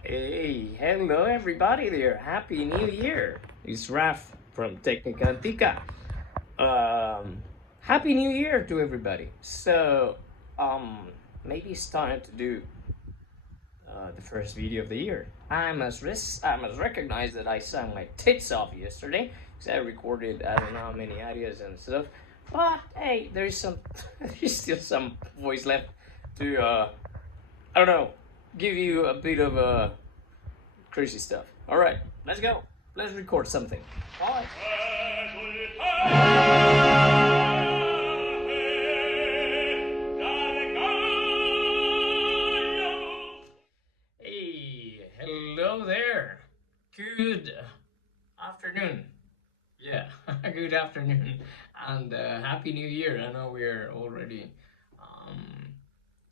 Hey, hello everybody there. Happy New Year. It's Raf from Technica Antica. Happy New Year to everybody. Maybe it's time to do the first video of the year. I must recognize that I sang my tits off yesterday because I recorded I don't know how many ideas and stuff. But hey, there's still some voice left to I don't know, give you a bit of crazy stuff. All right, let's go. Let's record something. Bye. Hey, hello there. Good afternoon. Yeah, good afternoon and happy new year. I know we're already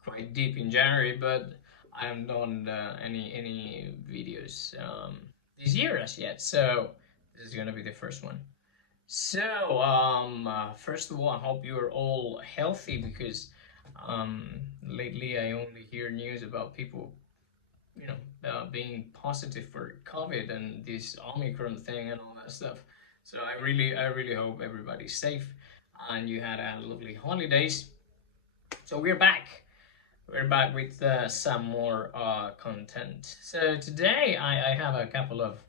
quite deep in January, but I haven't done any videos this year as yet, so this is gonna be the first one. So first of all, I hope you're all healthy because lately I only hear news about people, being positive for COVID and this Omicron thing and all that stuff. So I really hope everybody's safe and you had a lovely holidays. So we're back. We're back with some more content. So today I have a couple of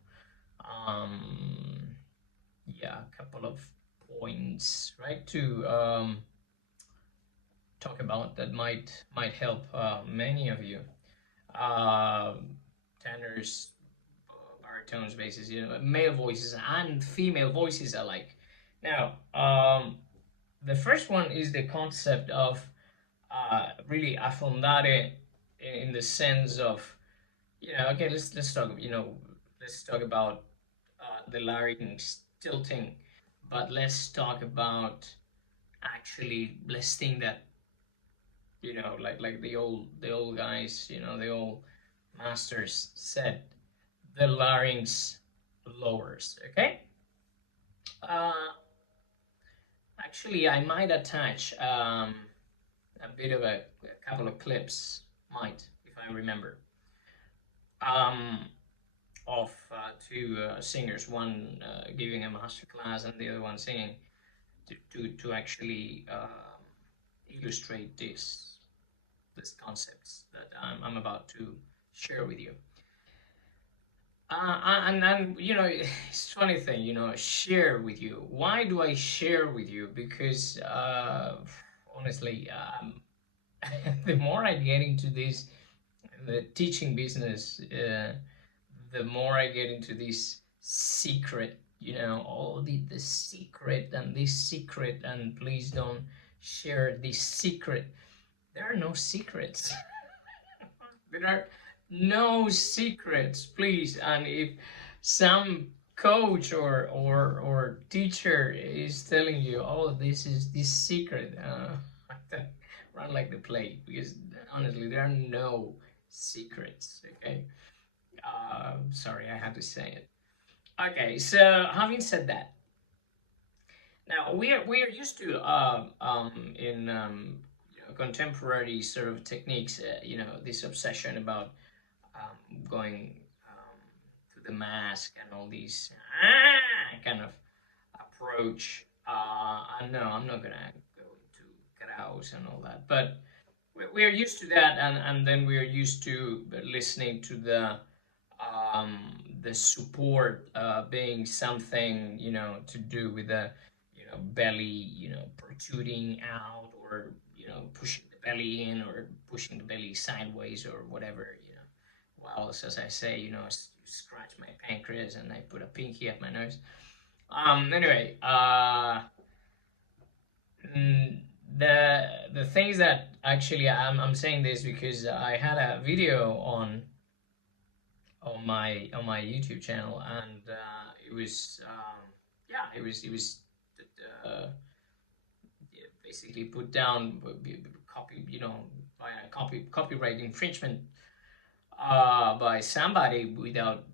points, right, to talk about that might help many of you. Tenors, baritones, basses, male voices and female voices alike. Now, the first one is the concept of really affondare in the sense of, okay, let's talk about the larynx tilting, but let's talk about actually, let's think that, like the old guys, the old masters said, the larynx lowers. Okay. Actually, I might attach a bit of a couple of clips, if I remember, of two singers, one giving a master class and the other one singing, to actually illustrate these concepts that I'm about to share with you. And it's funny thing, share with you. Why do I share with you? Because honestly, the more I get into the teaching business, the more I get into this secret, all the secret and this secret, and please don't share this secret. There are no secrets. There are no secrets, please. And if some coach or teacher is telling you, oh, this is this secret, run like the plague, because honestly, there are no secrets. Okay. Sorry, I had to say it. Okay, so having said that, now we are used to in contemporary sort of techniques, this obsession about going to the mask and all these kind of approach. And no, I'm not gonna go into carouse and all that, but we're used to that, and then we're used to listening to the support being something, to do with the belly, protruding out, or pushing the belly in, or pushing the belly sideways, or whatever. Well, as I say, you scratch my pancreas and I put a pinky up my nose. Anyway, the things that actually I'm saying this because I had a video on my YouTube channel, and it was basically put down by a copyright infringement by somebody without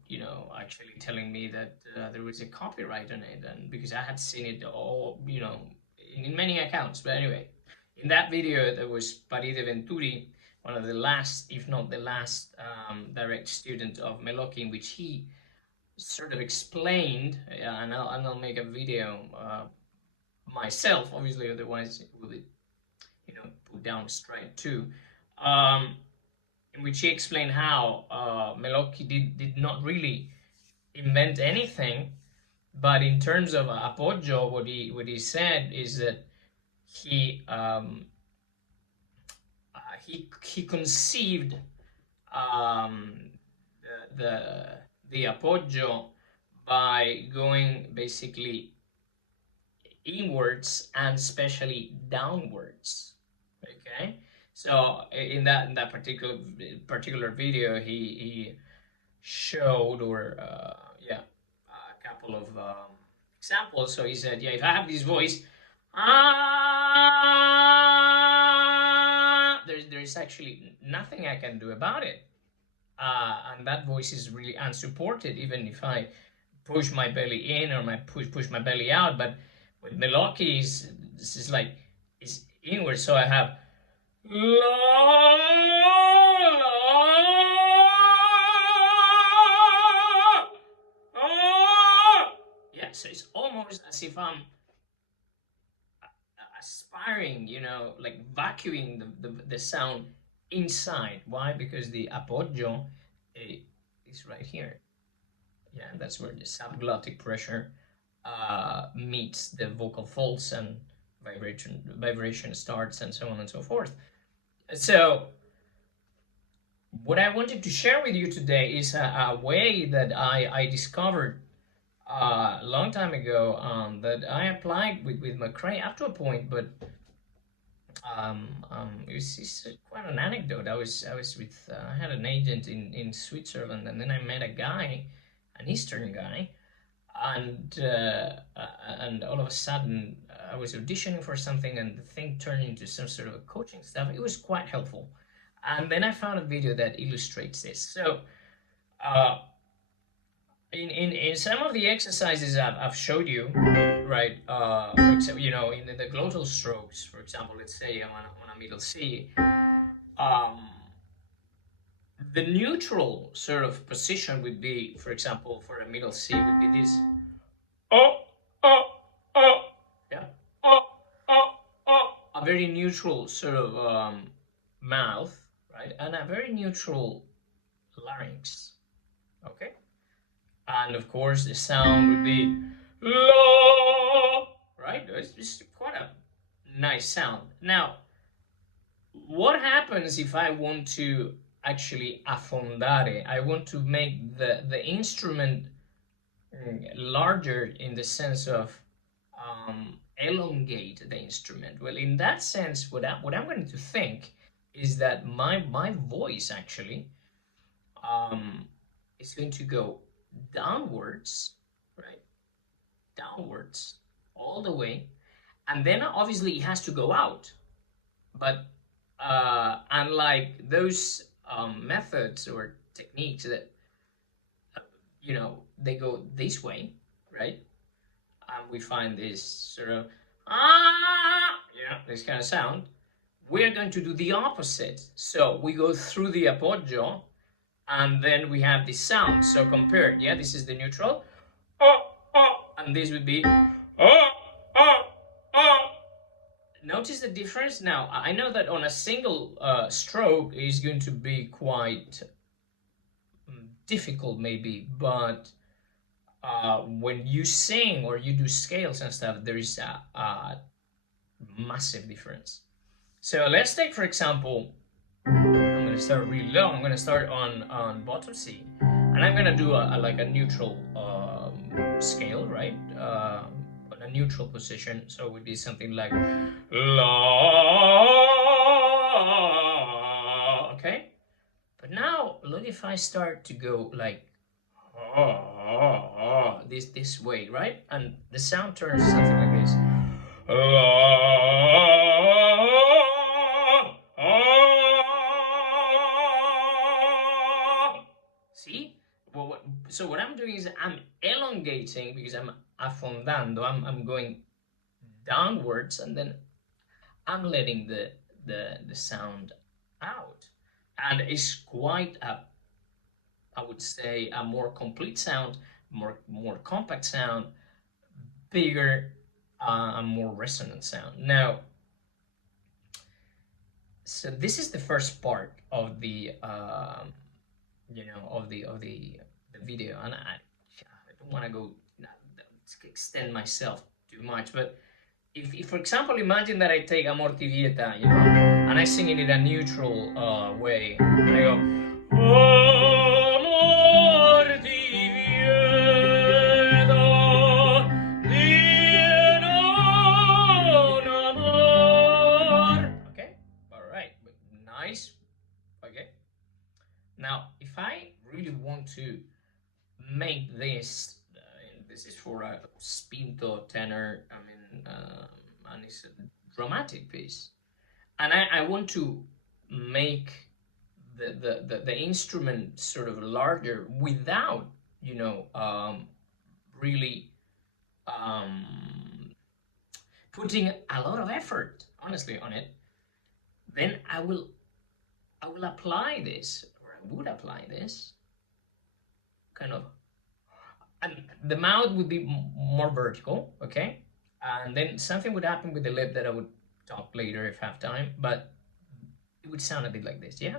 actually telling me that there was a copyright on it, and because I had seen it all in many accounts. But anyway, in that video there was Paride Venturi, one of the last, if not the last, direct student of Melocchi, in which he sort of explained, and I'll make a video myself, obviously, otherwise it will be, you know, put down straight too. In which he explained how Melocchi did not really invent anything, but in terms of Appoggio, what he said is that he he conceived um, the Appoggio by going basically inwards and especially downwards. Okay, so in that particular video, he showed, or yeah, a couple of examples. So he said, yeah, if I have this voice, there's actually nothing I can do about it, and that voice is really unsupported, even if I push my belly in or push my belly out. But with Melocchi, this is like it's inward, so I have yeah, so it's almost as if I'm aspiring, you know, like vacuuming the sound inside. Why? Because the appoggio is right here. Yeah, that's where the subglottic pressure meets the vocal folds, and vibration starts, and so on and so forth. So what I wanted to share with you today is a way that I discovered a long time ago, that I applied with McRae up to a point, but it's quite an anecdote. I was with I had an agent in Switzerland, and then I met a guy, an Eastern guy, and all of a sudden I was auditioning for something, and the thing turned into some sort of a coaching stuff. It was quite helpful, and then I found a video that illustrates this. So in some of the exercises I've showed you, right? For example, you know, in the glottal strokes, for example, let's say I'm on a middle C. The neutral sort of position would be, for example, for a middle C would be this. Oh, oh, oh. Yeah. Oh, oh, oh. A very neutral sort of mouth, right? And a very neutral larynx. Okay. And of course, the sound would be la, right? It's quite a nice sound. Now, what happens if I want to actually affondare? I want to make the instrument larger, in the sense of elongate the instrument. Well, in that sense, what I'm going to think is that my voice actually is going to go downwards, right? Downwards all the way, and then obviously it has to go out. But unlike those methods or techniques that you know, they go this way, right? We find this sort of this kind of sound. We're going to do the opposite. So we go through the appoggio, and then we have this sound. So compared, yeah, this is the neutral, and this would be. Notice the difference. Now, I know that on a single stroke is going to be quite difficult, maybe, but when you sing or you do scales and stuff, there is a massive difference. So let's take, for example, I'm going to start really low. I'm going to start on bottom C, and I'm going to do like a neutral scale, right? On a neutral position. So it would be something like la. Okay. But now look, if I start to go like this way, right? And the sound turns something like this. See? Well, so what I'm doing is I'm elongating, because I'm affondando. I'm going downwards, and then I'm letting the sound out. and it's quite a, I would say, a more complete sound, more compact sound, bigger, and more resonant sound. Now, so this is the first part of the of the video, and I don't want to go extend myself too much, but if for example, imagine that I take Amor ti vieta, and I sing it in a neutral way, and I go Amor ti vieta, amor. Okay, all right, nice. Okay, now if I really want to make this, this is for a spinto tenor, I mean, and it's a dramatic piece, and I want to make the instrument sort of larger without, really um, putting a lot of effort, honestly, on it, then I will apply this, or I would apply this kind of, and the mouth would be more vertical, okay? And then something would happen with the lip that I would talk later if I have time, but it would sound a bit like this, yeah?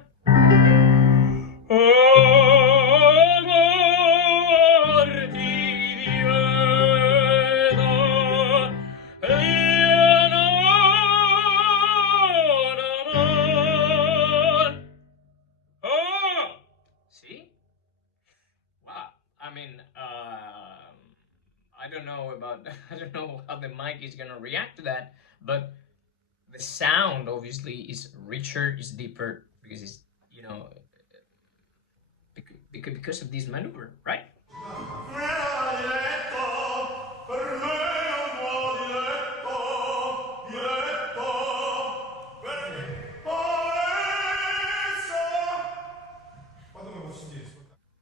See? Wow. I mean, I don't know about I don't know how the mic is gonna react to that, but the sound obviously is richer, is deeper because it's because of this maneuver, right?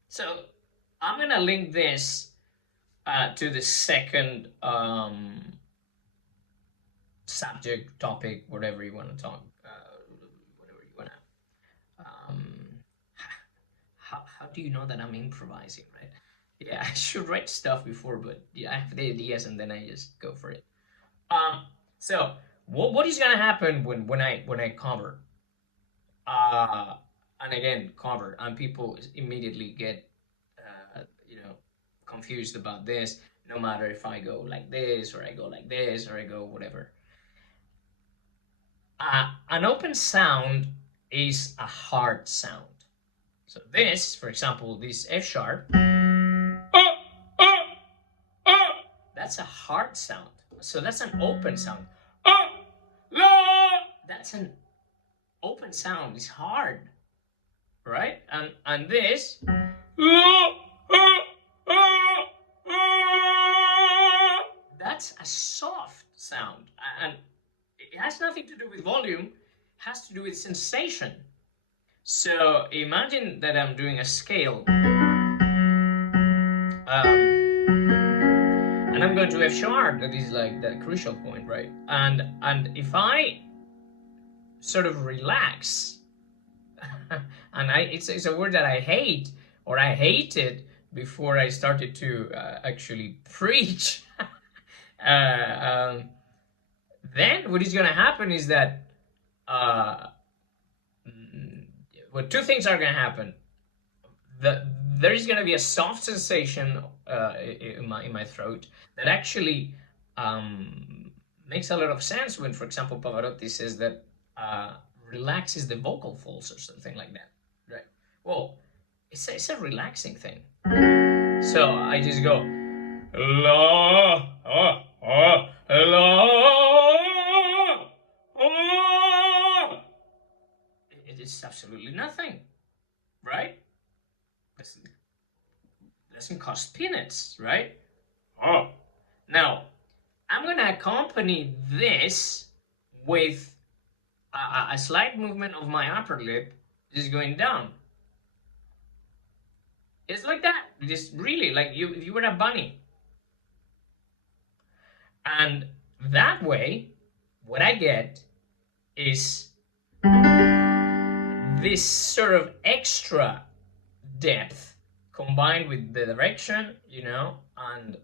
So I'm gonna link this to the second subject, topic, whatever you want to talk, whatever you want to. How do you know that I'm improvising, right? Yeah, I should write stuff before, but yeah, I have the ideas and then I just go for it. So what is gonna happen when I cover? And again, cover, and people immediately get confused about this. No matter if I go like this or I go like this or I go whatever. An open sound is a hard sound. So this, for example, this F sharp, that's a hard sound. So that's an open sound. That's an open sound. It's hard, right? And this, that's a soft sound, and it has nothing to do with volume. It has to do with sensation. So imagine that I'm doing a scale, and I'm going to F sharp. That is like the crucial point, right? And if I sort of relax, and it's a word that I hate, or I hated before I started to actually preach. Then what is going to happen is that two things are going to happen. There is going to be a soft sensation in my throat that actually makes a lot of sense when, for example, Pavarotti says that relaxes the vocal folds or something like that, right? Well, it's a relaxing thing. So I just go la la. It's absolutely nothing, right? Doesn't cost peanuts, right? Oh. Now, I'm going to accompany this with a slight movement of my upper lip, just going down. It's like that. Just really like if you were a bunny. And that way, what I get is this sort of extra depth combined with the direction, you know, and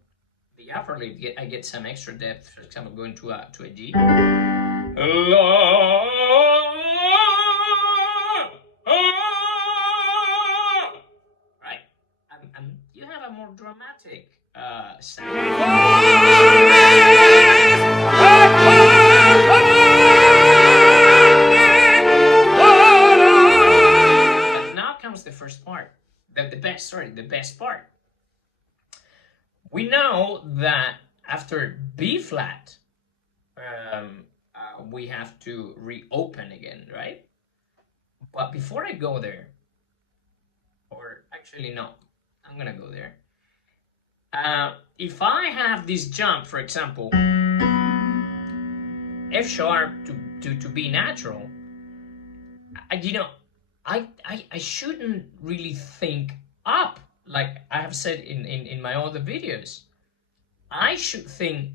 the upper lip, I get some extra depth. For example, going to a G. Right, and you have a more dramatic sound. But now comes the first part, the best part. We know that after B flat, we have to reopen again, right? But before I go there, or actually no, I'm gonna go there. If I have this jump, for example, F sharp to B natural, I shouldn't really think up, like I have said in my other videos. I should think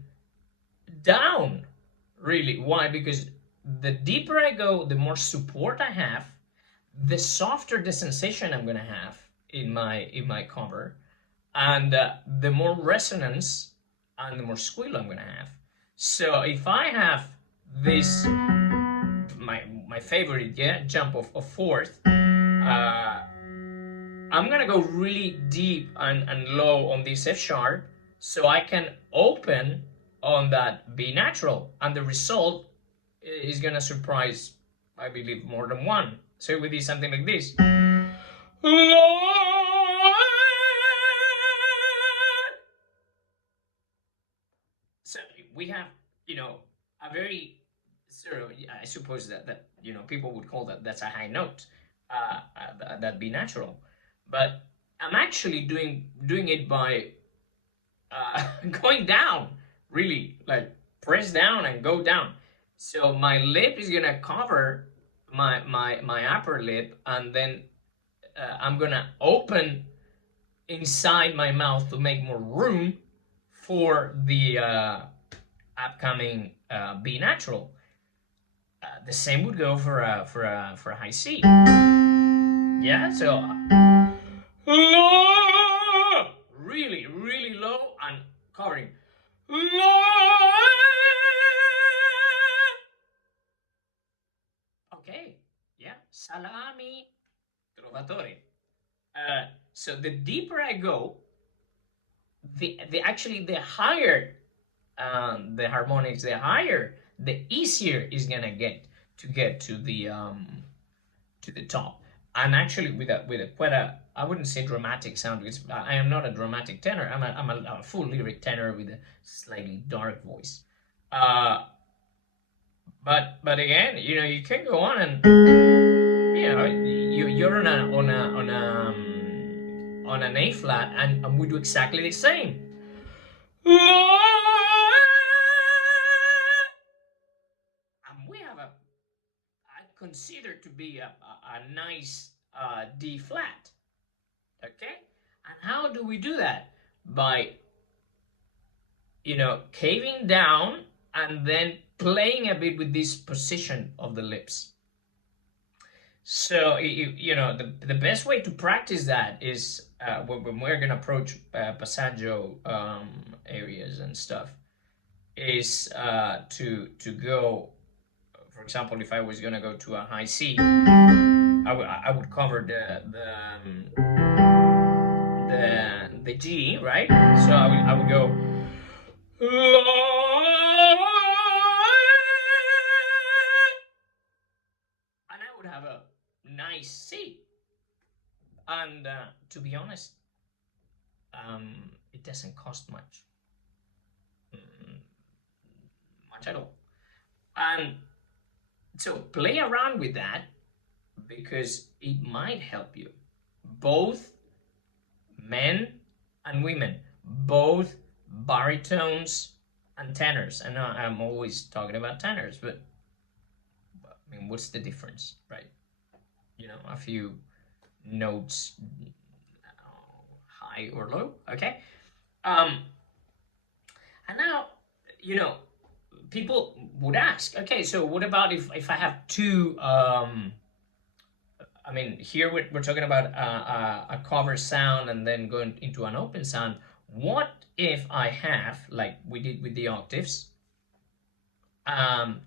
down, really. Why? Because the deeper I go, the more support I have, the softer the sensation I'm gonna have in my cover, and the more resonance and the more squeal I'm gonna have. So if I have this, my favorite, jump of fourth, I'm gonna go really deep and low on this F sharp, so I can open on that B natural, and the result is gonna surprise, I believe, more than one. So it would be something like this. So we have, a very sort of, I suppose that people would call that's a high note, that B natural, but I'm actually doing it by going down, really, like press down and go down. So my lip is gonna cover my upper lip, and then I'm gonna open inside my mouth to make more room for the upcoming B natural. The same would go for a high C. Yeah, so low, really, really low, and covering. Low. Okay, yeah, salami, trovatore. So the deeper I go, the higher the harmonics, the higher, the easier is gonna get to the top. And actually, with a quite a, I wouldn't say dramatic sound, because I am not a dramatic tenor. I'm a full lyric tenor with a slightly dark voice. But again, you can go on and you're on an A flat, and we do exactly the same. And we have I consider to be a nice D flat. Okay, and how do we do that? By caving down and then playing a bit with this position of the lips. So the best way to practice that is when we're gonna approach passaggio areas and stuff, is to go. For example, if I was gonna go to a high C, I would cover the G, right? So I would go. And I would have a nice C. And to be honest, it doesn't cost much at all. And so play around with that, because it might help you. Both men and women, both baritones and tenors. I know I'm always talking about tenors, but I mean, what's the difference, right? A few notes, high or low, okay? And now, people would ask, okay, so what about if I have two I mean, here we're talking about a cover sound and then going into an open sound. What if I have, like we did with the octaves,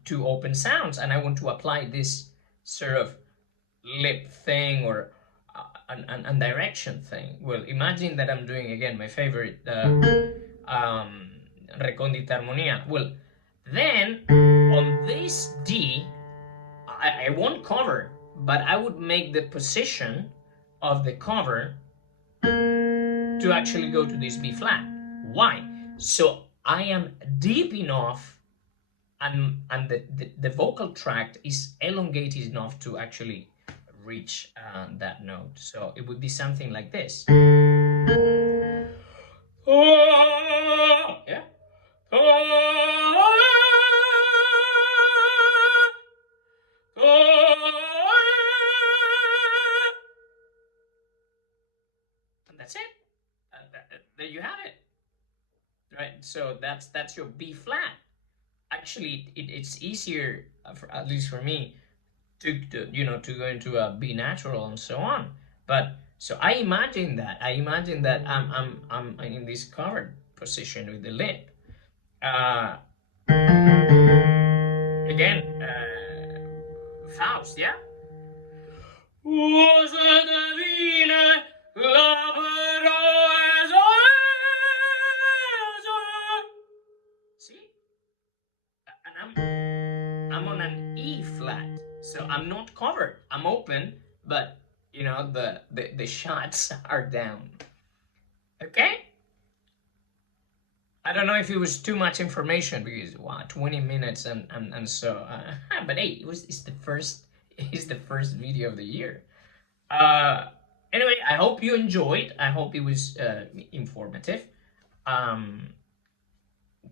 two open sounds, and I want to apply this sort of lip thing or an direction thing? Well, imagine that I'm doing, again, my favorite recondita armonia. Well, then on this D, I won't cover, but I would make the position of the cover to actually go to this B flat. Why? So I am deep enough, and the vocal tract is elongated enough to actually reach that note. So it would be something like this. Yeah. And that's it. There you have it. Right. So that's your B flat. Actually, it's easier, at least for me, to go into a B natural and so on. But so I imagine that I'm in this covered position with the lip. Again, Faust, yeah. See, and I'm on an E flat, so I'm not covered. I'm open, but you know the shots are down. Okay. I don't know if it was too much information because wow, 20 minutes and so. But hey, it's the first video of the year. Anyway, I hope you enjoyed. I hope it was informative.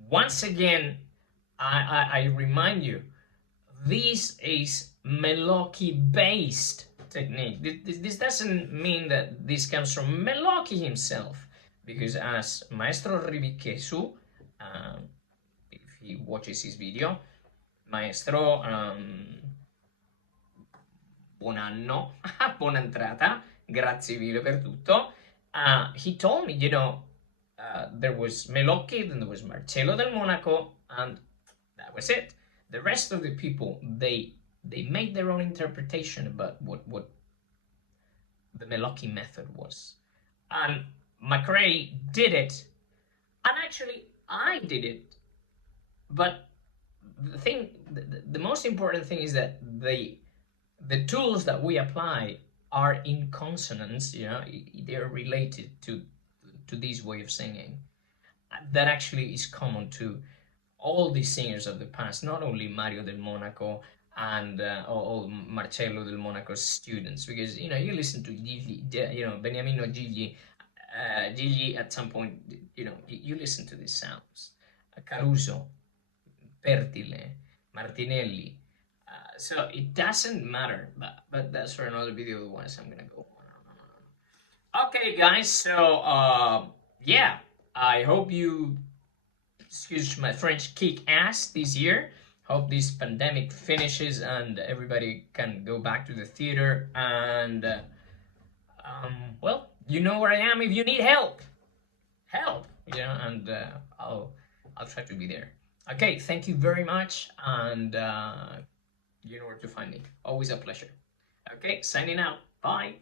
Once again, I remind you, this is Melocchi-based technique. This doesn't mean that this comes from Melocchi himself, because as Maestro Ribichesu, if he watches his video, Maestro, buon anno, buona entrata, grazie mille per tutto. He told me, there was Melocchi, then there was Marcello del Monaco, and that was it. The rest of the people, they made their own interpretation about what the Melocchi method was. And McRae did it, and actually I did it. But the most important thing is that the tools that we apply are in consonance, they're related to this way of singing. That actually is common to all the singers of the past, not only Mario del Monaco and all Marcello del Monaco's students, because you listen to Gigli, Beniamino Gigli. Gigli at some point, you listen to these sounds. Caruso, Pertile, Martinelli. So it doesn't matter, but that's for another video. Otherwise, I'm gonna go on. Okay, guys. So yeah, I hope you, excuse my French, kick ass this year. Hope this pandemic finishes and everybody can go back to the theater. And well, you know where I am if you need help. And I'll try to be there. Okay, thank you very much, and you know where to find me. Always a pleasure. Okay, signing out. Bye.